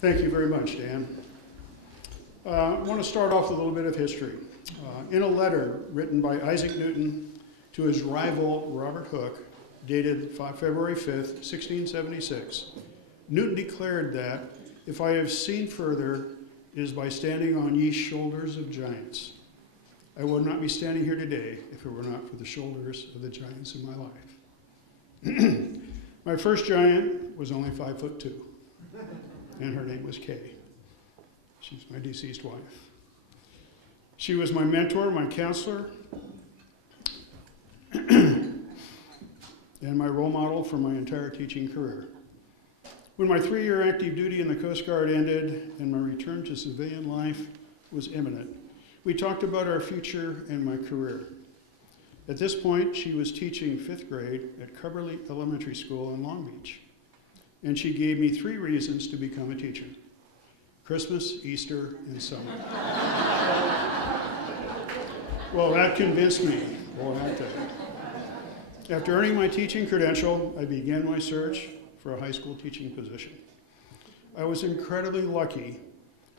Thank you very much, Dan. I want to start off with a little bit of history. In a letter written by Isaac Newton to his rival Robert Hooke, dated February 5th, 1676, Newton declared that, "If I have seen further, it is by standing on ye shoulders of giants. I would not be standing here today if it were not for the shoulders of the giants in my life." My first giant was only 5'2", and her name was Kay. She's my deceased wife. She was my mentor, my counselor, and my role model for my entire teaching career. When my 3-year active duty in the Coast Guard ended and my return to civilian life was imminent, we talked about our future and my career. At this point, she was teaching 5th grade at Cubberley Elementary School in Long Beach, and she gave me 3 reasons to become a teacher: Christmas, Easter, and summer. Well, that convinced me. Boy, I tell you. After earning my teaching credential, I began my search for a high school teaching position. I was incredibly lucky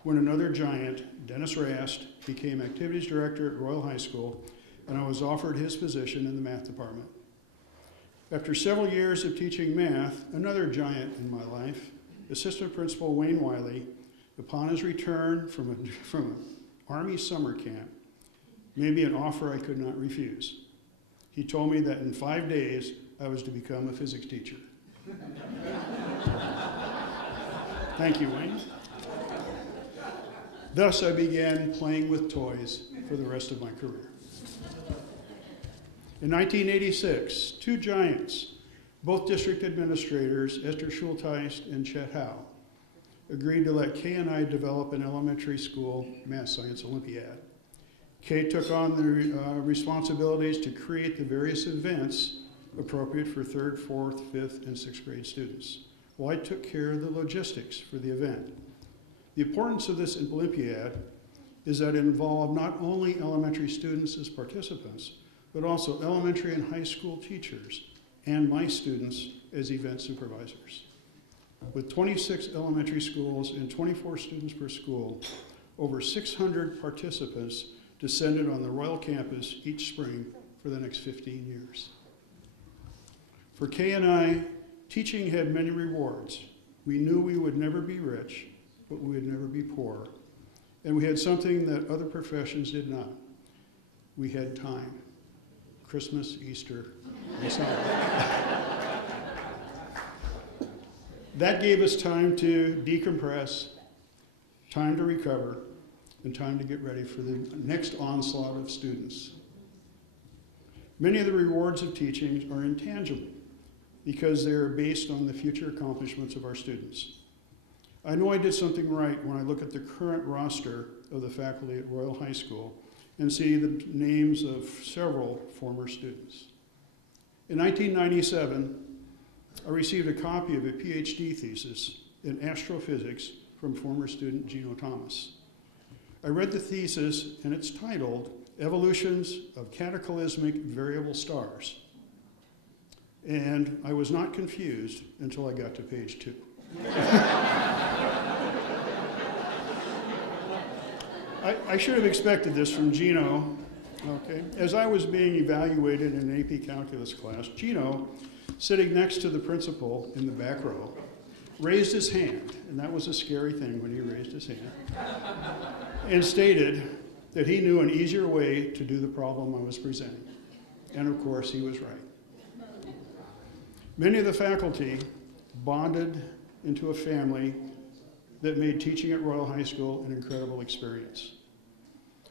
when another giant, Dennis Rast, became activities director at Royal High School, and I was offered his position in the math department. After several years of teaching math, another giant in my life, Assistant Principal Wayne Wiley, upon his return from an Army summer camp, made me an offer I could not refuse. He told me that in 5 days, I was to become a physics teacher. Thank you, Wayne. Thus, I began playing with toys for the rest of my career. In 1986, 2 giants, both district administrators, Esther Schultheist and Chet Howe, agreed to let Kay and I develop an elementary school math science Olympiad. Kay took on the responsibilities to create the various events appropriate for 3rd, 4th, 5th, and 6th grade students, while I took care of the logistics for the event. The importance of this Olympiad is that it involved not only elementary students as participants, but also elementary and high school teachers and my students as event supervisors. With 26 elementary schools and 24 students per school, over 600 participants descended on the Royal campus each spring for the next 15 years. For Kay and I, teaching had many rewards. We knew we would never be rich, but we would never be poor. And we had something that other professions did not. We had time. Christmas, Easter, and summer. That gave us time to decompress, time to recover, and time to get ready for the next onslaught of students. Many of the rewards of teaching are intangible because they are based on the future accomplishments of our students. I know I did something right when I look at the current roster of the faculty at Royal High School and see the names of several former students. In 1997, I received a copy of a PhD thesis in astrophysics from former student Gino Thomas. I read the thesis, and it's titled Evolutions of Cataclysmic Variable Stars. And I was not confused until I got to page 2. I should have expected this from Gino. Okay. As I was being evaluated in an AP Calculus class, Gino, sitting next to the principal in the back row, raised his hand, and that was a scary thing when he raised his hand, and stated that he knew an easier way to do the problem I was presenting. And of course, he was right. Many of the faculty bonded into a family that made teaching at Royal High School an incredible experience.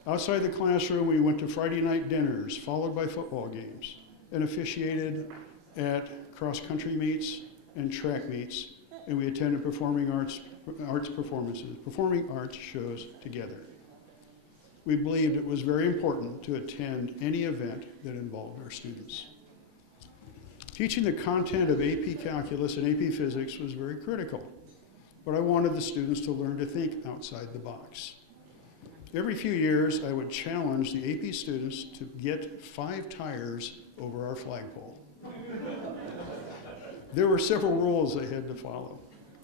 Outside the classroom, we went to Friday night dinners, followed by football games, and officiated at cross-country meets and track meets, and we attended performing arts shows together. We believed it was very important to attend any event that involved our students. Teaching the content of AP Calculus and AP Physics was very critical, but I wanted the students to learn to think outside the box. Every few years, I would challenge the AP students to get 5 tires over our flagpole. There were several rules they had to follow.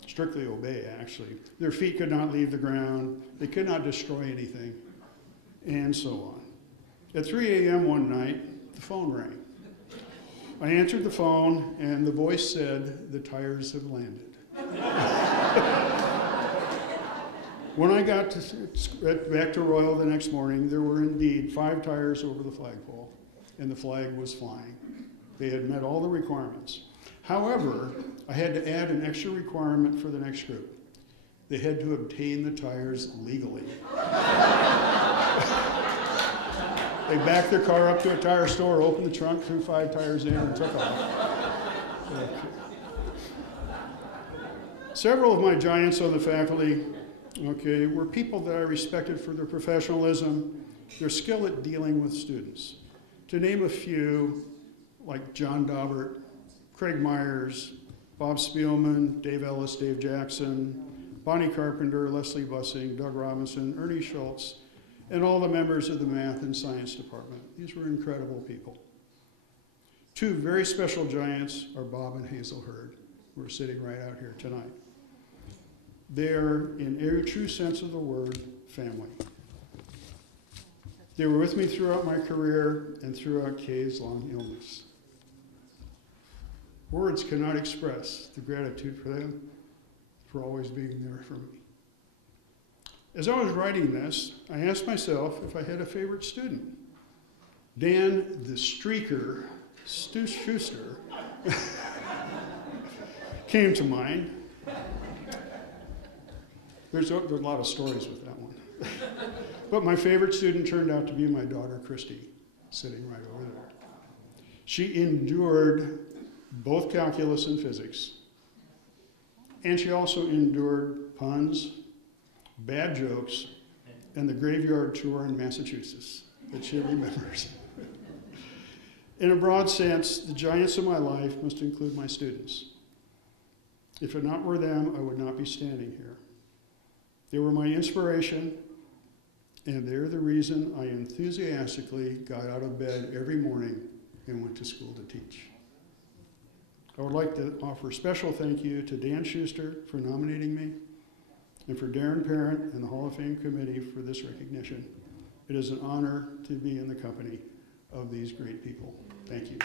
strictly obey, actually. Their feet could not leave the ground. They could not destroy anything, and so on. At 3 a.m. one night, the phone rang. I answered the phone, and the voice said, "The tires have landed." When I got back to Royal the next morning, there were indeed 5 tires over the flagpole, and the flag was flying. They had met all the requirements. However, I had to add an extra requirement for the next group. They had to obtain the tires legally. They backed their car up to a tire store, opened the trunk, threw 5 tires in, and took off. Okay. Several of my giants on the faculty, were people that I respected for their professionalism, their skill at dealing with students. To name a few, like John Daubert, Craig Myers, Bob Spielman, Dave Ellis, Dave Jackson, Bonnie Carpenter, Leslie Bussing, Doug Robinson, Ernie Schultz, and all the members of the math and science department. These were incredible people. 2 very special giants are Bob and Hazel Hurd, who are sitting right out here tonight. They're, in every true sense of the word, family. They were with me throughout my career and throughout Kay's long illness. Words cannot express the gratitude for them for always being there for me. As I was writing this, I asked myself if I had a favorite student. Dan the Streaker Schuster came to mind. There's a lot of stories with that one. But my favorite student turned out to be my daughter, Christy, sitting right over there. She endured both calculus and physics. And she also endured puns, bad jokes, and the graveyard tour in Massachusetts that she remembers. In a broad sense, the giants of my life must include my students. If it not were them, I would not be standing here. They were my inspiration, and they're the reason I enthusiastically got out of bed every morning and went to school to teach. I would like to offer a special thank you to Dan Schuster for nominating me, and for Darren Parent and the Hall of Fame Committee for this recognition. It is an honor to be in the company of these great people. Thank you.